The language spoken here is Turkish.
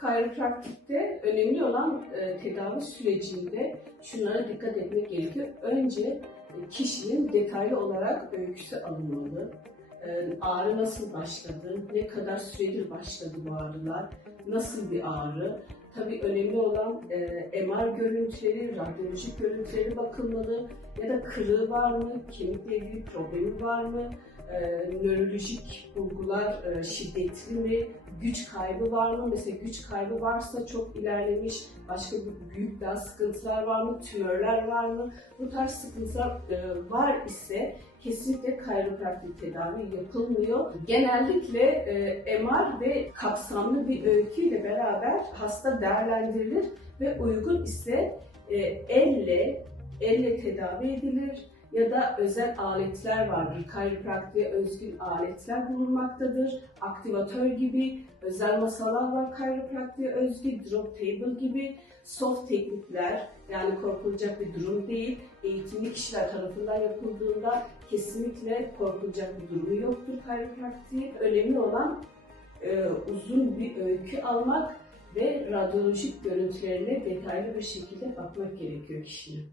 Kayropraktikte önemli olan tedavi sürecinde şunlara dikkat etmek gerekiyor. Önce kişinin detaylı olarak öyküsü alınmalı. Ağrı nasıl başladı, ne kadar süredir başladı bu ağrılar, nasıl bir ağrı. Tabii önemli olan MR görüntüleri, radyolojik görüntüleri bakılmalı ya da kırığı var mı, kemikle ilgili problemi var mı, nörolojik bulgular şiddetli mi, güç kaybı var mı? Mesela güç kaybı varsa çok ilerlemiş, başka büyük daha sıkıntılar var mı, tümörler var mı? Bu tarz sıkıntılar var ise kesinlikle kayropraktik tedavi yapılmıyor. Genellikle MR ve kapsamlı bir öyküyle beraber hasta değerlendirilir ve uygun ise elle tedavi edilir ya da özel aletler vardır. Kayropraktiğe özgün aletler bulunmaktadır. Aktivatör gibi özel masalar var kayropraktiğe özgü, drop table gibi soft teknikler, yani korkulacak bir durum değil. Eğitimli kişiler tarafından yapıldığında kesinlikle korkulacak bir durumu yoktur kayropraktiğin. Önemli olan uzun bir öykü almak ve radyolojik görüntülerine detaylı bir şekilde bakmak gerekiyor kişinin.